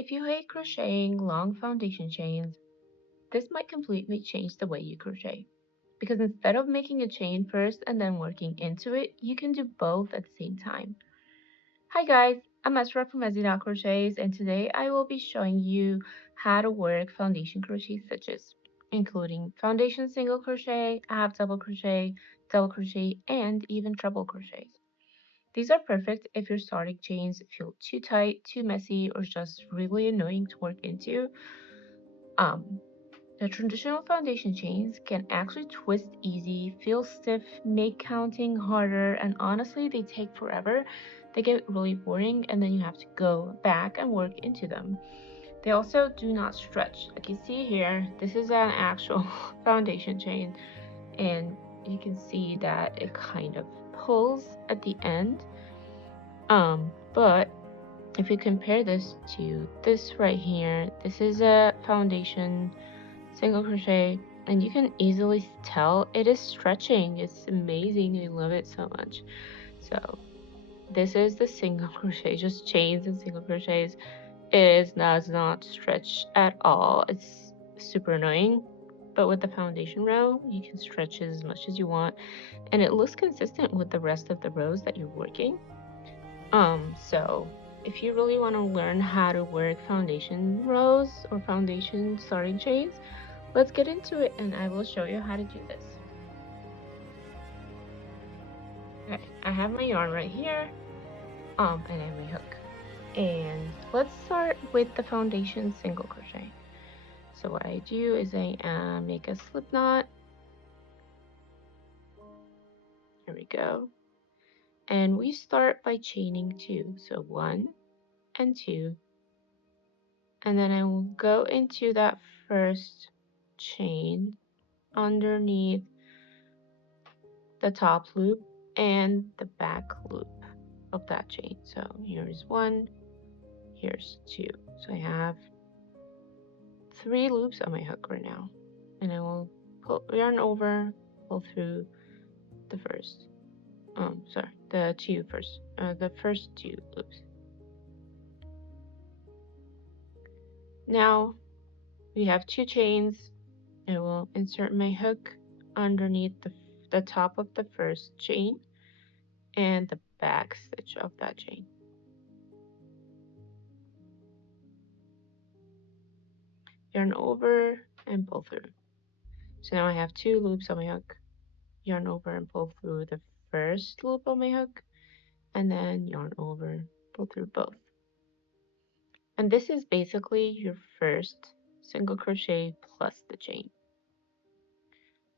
If you hate crocheting long foundation chains, this might completely change the way you crochet. Because instead of making a chain first and then working into it, you can do both at the same time. Hi guys, I'm Esra from Essie.Crochets, and today I will be showing you how to work foundation crochet stitches, including foundation single crochet, half double crochet, and even treble crochets. These are perfect if your starting chains feel too tight, too messy, or just really annoying to work into. The traditional foundation chains can actually twist easy, feel stiff, make counting harder, and honestly, they take forever. They get really boring, and then you have to go back and work into them. They also do not stretch. Like you see here, this is an actual foundation chain, and you can see that it kind of pulls at the end. But if you compare this to this right here, this is a foundation single crochet, and you can easily tell it is stretching. It's amazing. I love it so much. So this is the single crochet, just chains and single crochets. Does not stretch at all. It's super annoying. But with the foundation row, you can stretch it as much as you want, and it looks consistent with the rest of the rows that you're working. So if you really want to learn how to work foundation rows or foundation starting chains, let's get into it and I will show you how to do this. Okay, I have my yarn right here, and I have my hook. And let's start with the foundation single crochet. So what I do is I make a slip knot. There we go. And we start by chaining 2. So 1 and 2. And then I will go into that first chain underneath the top loop and the back loop of that chain. So here's 1, here's 2. So I have 3 loops on my hook right now, and I will pull yarn over, pull through the first the first 2 loops. Now we have 2 chains. I will insert my hook underneath the top of the first chain and the back stitch of that chain. Yarn over and pull through. So now I have 2 loops on my hook. Yarn over and pull through the first loop on my hook, and then yarn over, pull through both. And this is basically your first single crochet plus the chain.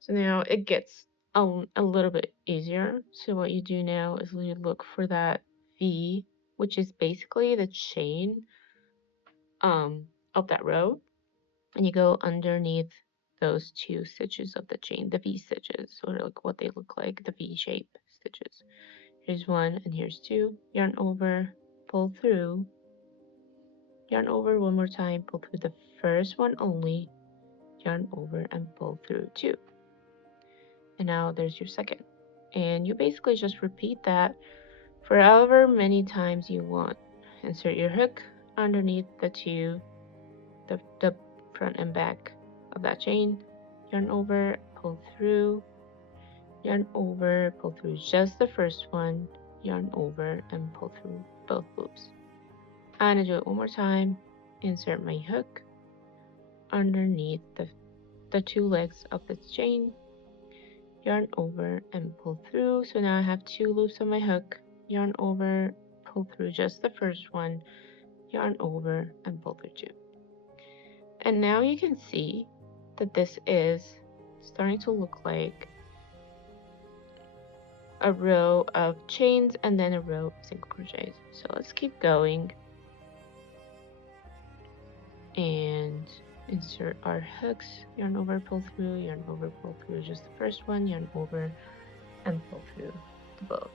So now it gets a little bit easier. So what you do now is you look for that V, which is basically the chain of that row, and you go underneath those 2 stitches of the chain, the V stitches, or like what they look like, the V shape stitches. Here's 1 and here's 2. Yarn over, pull through, yarn over one more time, pull through the first one only, yarn over and pull through 2. And now there's your second. And you basically just repeat that for however many times you want. Insert your hook underneath the front and back of that chain, yarn over, pull through, yarn over, pull through just the first one, yarn over and pull through both loops. I'm gonna do it one more time. Insert my hook underneath the 2 legs of the chain, yarn over and pull through. So now I have 2 loops on my hook, yarn over, pull through just the first one, yarn over and pull through 2. And now you can see that this is starting to look like a row of chains and then a row of single crochets. So let's keep going and insert our hooks, yarn over, pull through, yarn over, pull through just the first one, yarn over and pull through both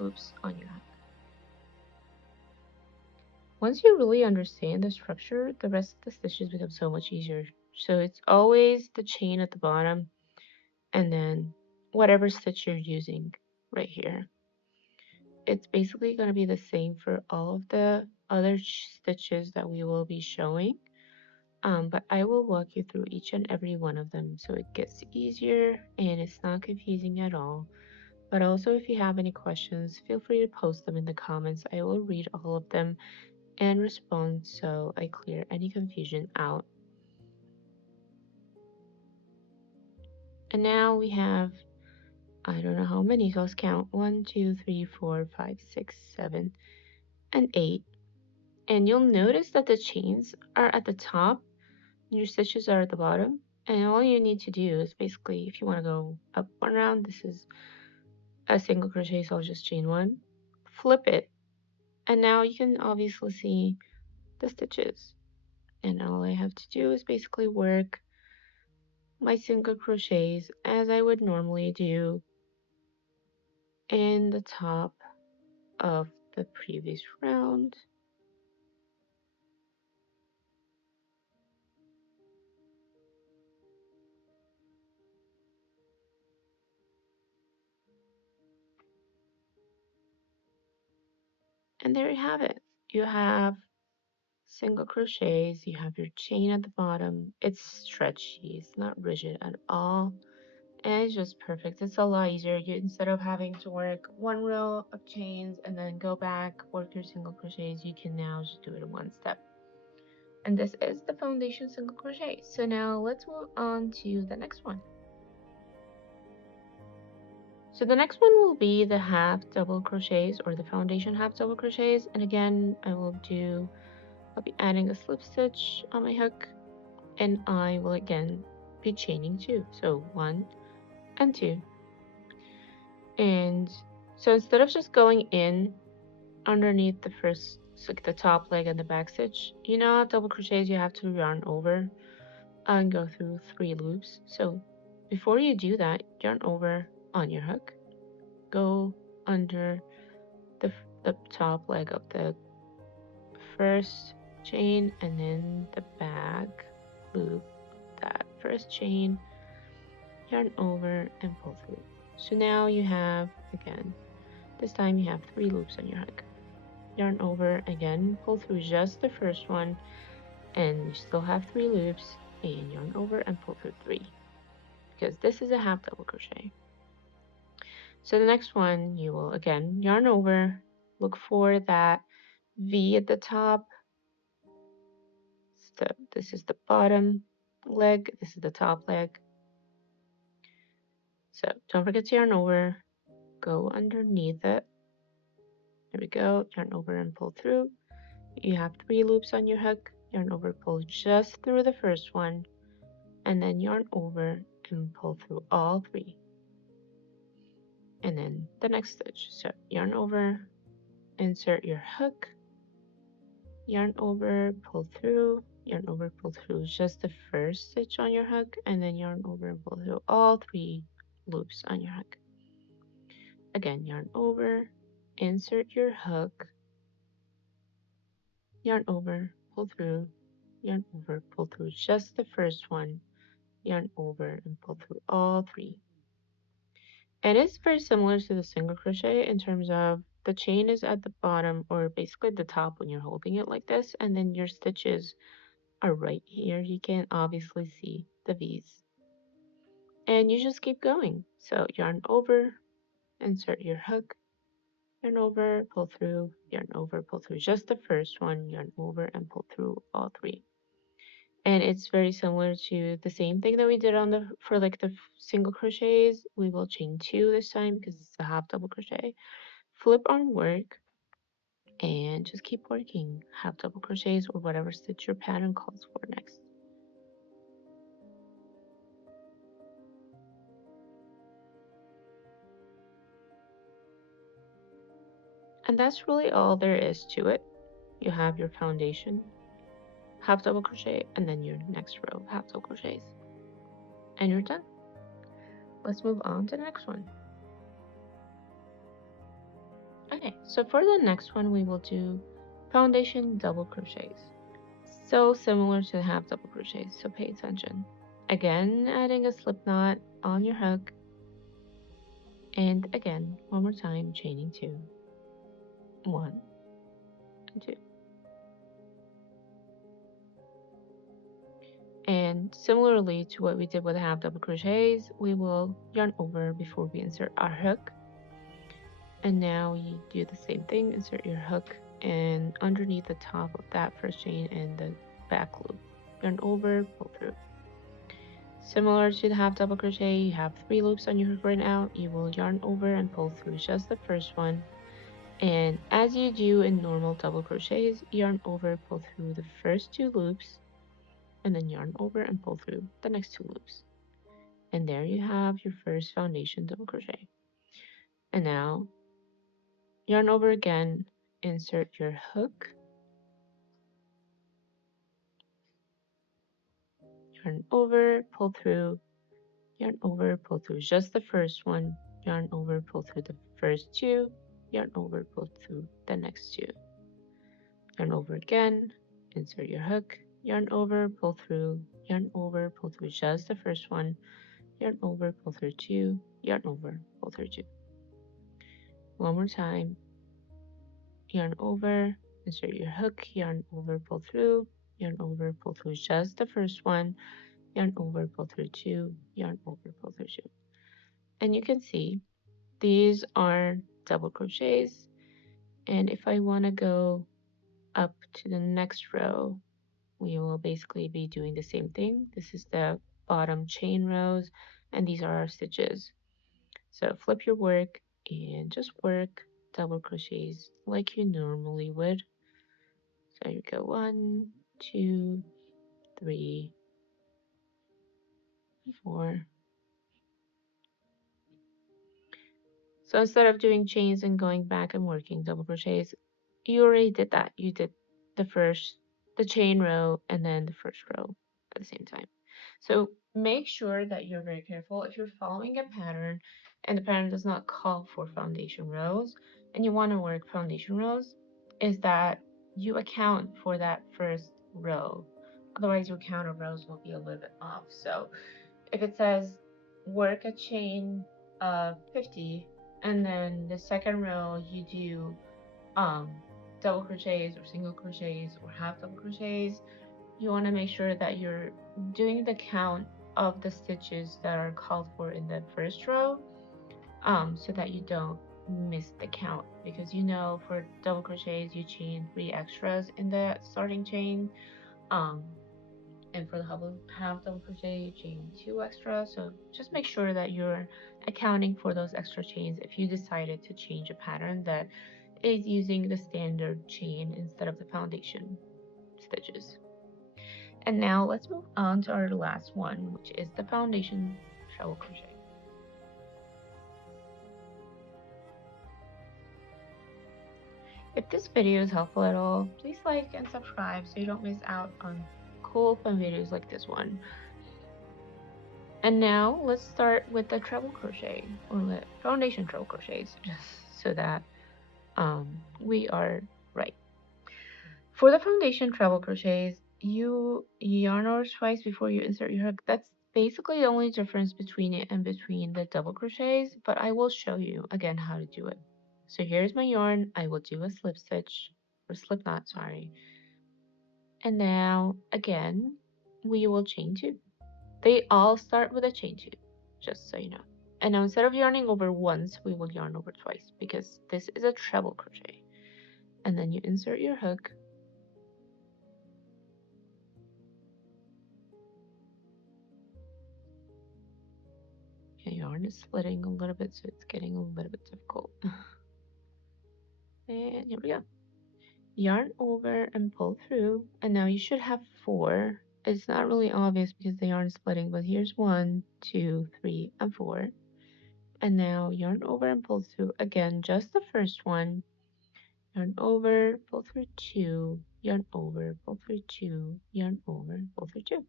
loops on your hook. Once you really understand the structure, the rest of the stitches become so much easier. So it's always the chain at the bottom and then whatever stitch you're using right here. It's basically going to be the same for all of the other stitches that we will be showing, but I will walk you through each and every one of them so it gets easier and it's not confusing at all. But also, if you have any questions, feel free to post them in the comments. I will read all of them and respond so I clear any confusion out. And now we have, I don't know how many, so let's count 1, 2, 3, 4, 5, 6, 7, and 8. And you'll notice that the chains are at the top and your stitches are at the bottom. And all you need to do is basically, if you want to go up one round, this is a single crochet, so I'll just chain one, flip it, and now you can obviously see the stitches. And all I have to do is basically work my single crochets as I would normally do in the top of the previous round. And there you have it. You have single crochets, you have your chain at the bottom. It's stretchy, it's not rigid at all. And it's just perfect. It's a lot easier. You, instead of having to work one row of chains and then go back, work your single crochets, you can now just do it in one step. And this is the foundation single crochet. So now let's move on to the next one. So the next one will be the half double crochets or the foundation half double crochets. And again, I'll be adding a slip stitch on my hook, and I will again be chaining 2. So 1 and 2. And so instead of just going in underneath the first, so like the top leg and the back stitch, you know, double crochets, you have to yarn over and go through 3 loops. So before you do that, yarn over on your hook, go under the top leg of the first chain, and then the back loop that first chain, yarn over and pull through. So now you have, again, this time you have 3 loops on your hook. Yarn over again, pull through just the first one, and you still have 3 loops, and yarn over and pull through 3, because this is a half double crochet. So the next one, you will again yarn over, look for that V at the top. So this is the bottom leg, this is the top leg. So don't forget to yarn over, go underneath it. There we go, yarn over and pull through. You have 3 loops on your hook, yarn over, pull just through the first one, and then yarn over and pull through all 3. And then the next stitch. So yarn over, insert your hook, yarn over, pull through, yarn over, pull through just the first stitch on your hook, and then yarn over and pull through all 3 loops on your hook. Again, yarn over, insert your hook, yarn over, pull through, yarn over, pull through just the first one, yarn over and pull through all 3. And it's very similar to the single crochet in terms of the chain is at the bottom, or basically the top when you're holding it like this, and then your stitches are right here. You can obviously see the V's. And you just keep going. So yarn over, insert your hook, yarn over, pull through, yarn over, pull through just the first one, yarn over and pull through all 3. And it's very similar to the same thing that we did on the, for like the single crochets. We will chain 2 this time because it's a half double crochet. Flip on work and just keep working half double crochets or whatever stitch your pattern calls for next. And that's really all there is to it. You have your foundation, half double crochet, and then your next row of half double crochets. And you're done. Let's move on to the next one. Okay, so for the next one, we will do foundation double crochets. So similar to the half double crochets, so pay attention. Again, adding a slip knot on your hook, and again, one more time, chaining 2. 1 and 2. And similarly to what we did with half double crochets, we will yarn over before we insert our hook. And now you do the same thing, insert your hook and underneath the top of that first chain and the back loop. Yarn over, pull through. Similar to the half double crochet, you have 3 loops on your hook right now. You will yarn over and pull through just the first one. And as you do in normal double crochets, yarn over, pull through the first 2 loops, and then yarn over and pull through the next 2 loops. And there you have your first foundation double crochet. And now yarn over again, insert your hook, yarn over, pull through, yarn over, pull through just the first one, yarn over, pull through the first 2, yarn over, pull through the next 2. Yarn over again, insert your hook, yarn over, pull through, yarn over, pull through just the first one, yarn over, pull through 2, yarn over, pull through 2. One more time, yarn over, insert your hook, yarn over, pull through, yarn over, pull through just the first one, yarn over, pull through 2, yarn over, pull through 2. And you can see these are double crochets, and if I want to go up to the next row, we will basically be doing the same thing. This is the bottom chain rows, and these are our stitches. So flip your work and just work double crochets like you normally would. So you go 1, 2, 3, 4. So instead of doing chains and going back and working double crochets, you already did that. You did the chain row and then the first row at the same time. So make sure that you're very careful if you're following a pattern and the pattern does not call for foundation rows and you want to work foundation rows, is that you account for that first row. Otherwise your count of rows will be a little bit off. So if it says work a chain of 50 and then the second row you do double crochets or single crochets or half double crochets, you want to make sure that you're doing the count of the stitches that are called for in the first row, so that you don't miss the count, because you know for double crochets you chain 3 extras in the starting chain, and for the half double crochet you chain 2 extras. So just make sure that you're accounting for those extra chains if you decided to change a pattern that is using the standard chain instead of the foundation stitches. And now let's move on to our last one, which is the foundation treble crochet. If this video is helpful at all, please like and subscribe so you don't miss out on cool fun videos like this one. And now let's start with the treble crochet, or the foundation treble crochets, just so that we are right. For the foundation treble crochets, you yarn over twice before you insert your hook. That's basically the only difference between it and between the double crochets, but I will show you again how to do it. So here's my yarn. I will do a slip stitch, or slip knot, sorry. And now again, we will chain 2. They all start with a chain 2, just so you know. And now instead of yarning over once, we will yarn over twice because this is a treble crochet. And then you insert your hook. Your yarn is splitting a little bit, so it's getting a little bit difficult. And here we go. Yarn over and pull through, and now you should have 4. It's not really obvious because the yarn is splitting, but here's 1, 2, 3, and 4. And now yarn over and pull through again, just the first one. Yarn over, pull through 2, yarn over, pull through 2, yarn over, pull through 2. So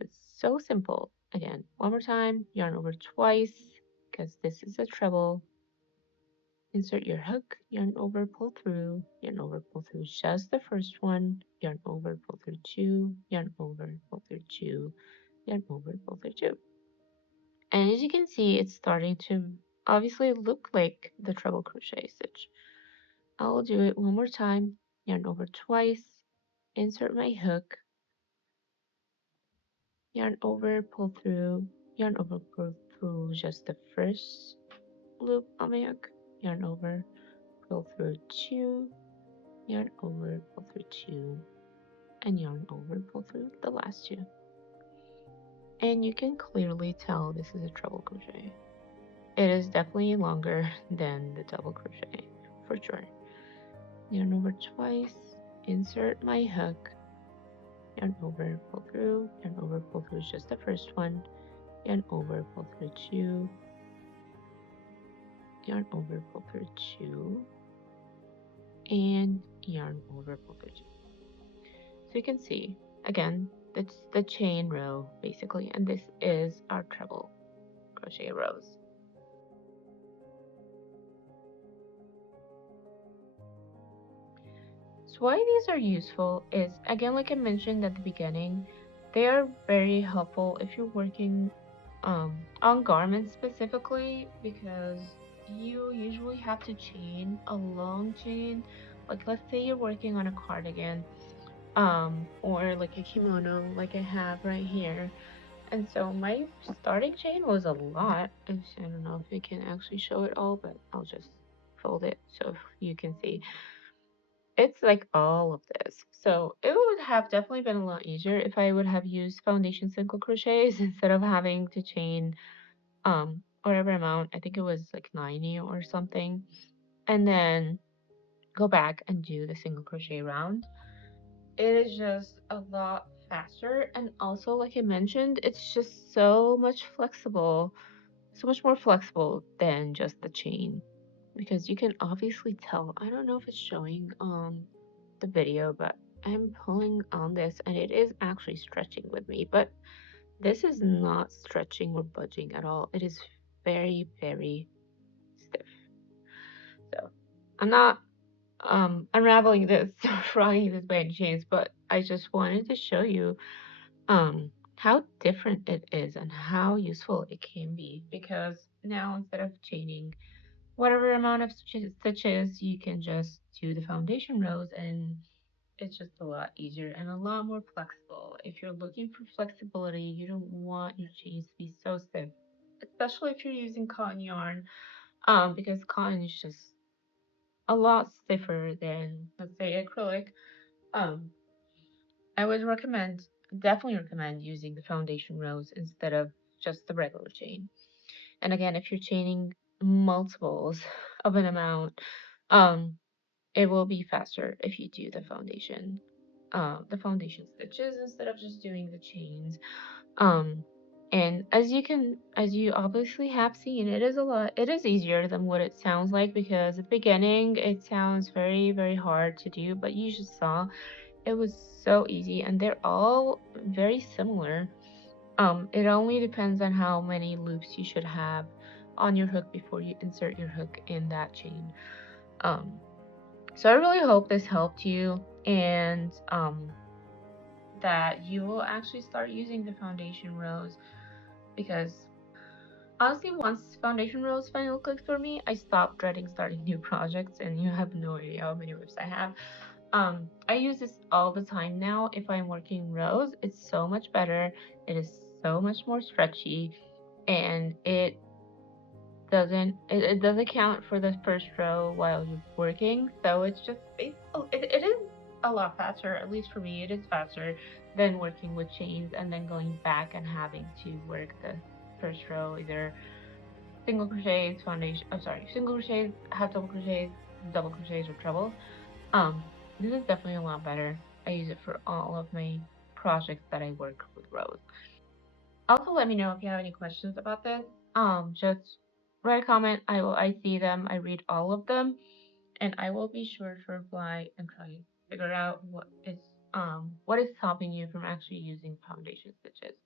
it's so simple. Again, one more time, yarn over twice because this is a treble. Insert your hook, yarn over, pull through, yarn over, pull through just the first one, yarn over, pull through 2, yarn over, pull through 2, yarn over, pull through 2. And as you can see, it's starting to obviously look like the treble crochet stitch. I'll do it one more time, yarn over twice, insert my hook, yarn over, pull through, yarn over, pull through just the first loop on my hook, yarn over, pull through 2, yarn over, pull through 2, and yarn over, pull through the last 2. And you can clearly tell this is a treble crochet. It is definitely longer than the double crochet, for sure. Yarn over twice, insert my hook, yarn over, pull through, yarn over, pull through is just the first one, yarn over, pull through 2, yarn over, pull through 2, and yarn over, pull through 2. So you can see, again, that's the chain row basically, and this is our treble crochet rows. So why these are useful is, again, like I mentioned at the beginning, they are very helpful if you're working on garments specifically, because you usually have to chain a long chain. Like let's say you're working on a cardigan or like a kimono like I have right here. And so my starting chain was a lot. I don't know if I can actually show it all, but I'll just fold it so you can see. It's like all of this. So it would have definitely been a lot easier if I would have used foundation single crochets instead of having to chain whatever amount. I think it was like 90 or something. And then go back and do the single crochet round. It is just a lot faster, and also like I mentioned, it's just so much flexible, so much more flexible than just the chain, because you can obviously tell. I don't know if it's showing on the video, but I'm pulling on this and it is actually stretching with me, but this is not stretching or budging at all. It is very, very stiff. So I'm not unraveling this or frying this by any chance, but I just wanted to show you how different it is and how useful it can be, because now instead of chaining whatever amount of stitches, you can just do the foundation rows, and it's just a lot easier and a lot more flexible. If you're looking for flexibility, you don't want your chains to be so stiff, especially if you're using cotton yarn, because cotton is just a lot stiffer than, let's say, acrylic. Um, I would definitely recommend using the foundation rows instead of just the regular chain. And again, if you're chaining multiples of an amount, um, it will be faster if you do the foundation stitches instead of just doing the chains. Um, and as you obviously have seen, it is easier than what it sounds like, because at the beginning it sounds very, very hard to do, but you just saw it was so easy, and they're all very similar. It only depends on how many loops you should have on your hook before you insert your hook in that chain. Um, so I really hope this helped you, and that you will actually start using the foundation rows, because honestly, once foundation rows finally clicked for me, I stopped dreading starting new projects, and you have no idea how many whips I have. I use this all the time now. If I'm working rows, it's so much better. It is so much more stretchy, and it doesn't count for the first row while you're working. So it is a lot faster. At least for me, it is faster than working with chains and then going back and having to work the first row, either single crochets, single crochets, half double crochets, or trebles. Um, this is definitely a lot better. I use it for all of my projects that I work with rows. Also, let me know if you have any questions about this. Just write a comment. I see them. I read all of them, and I will be sure to reply and try to figure out what is stopping you from actually using foundation stitches.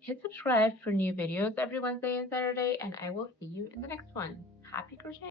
Hit subscribe for new videos every Wednesday and Saturday, and I will see you in the next one. Happy crocheting!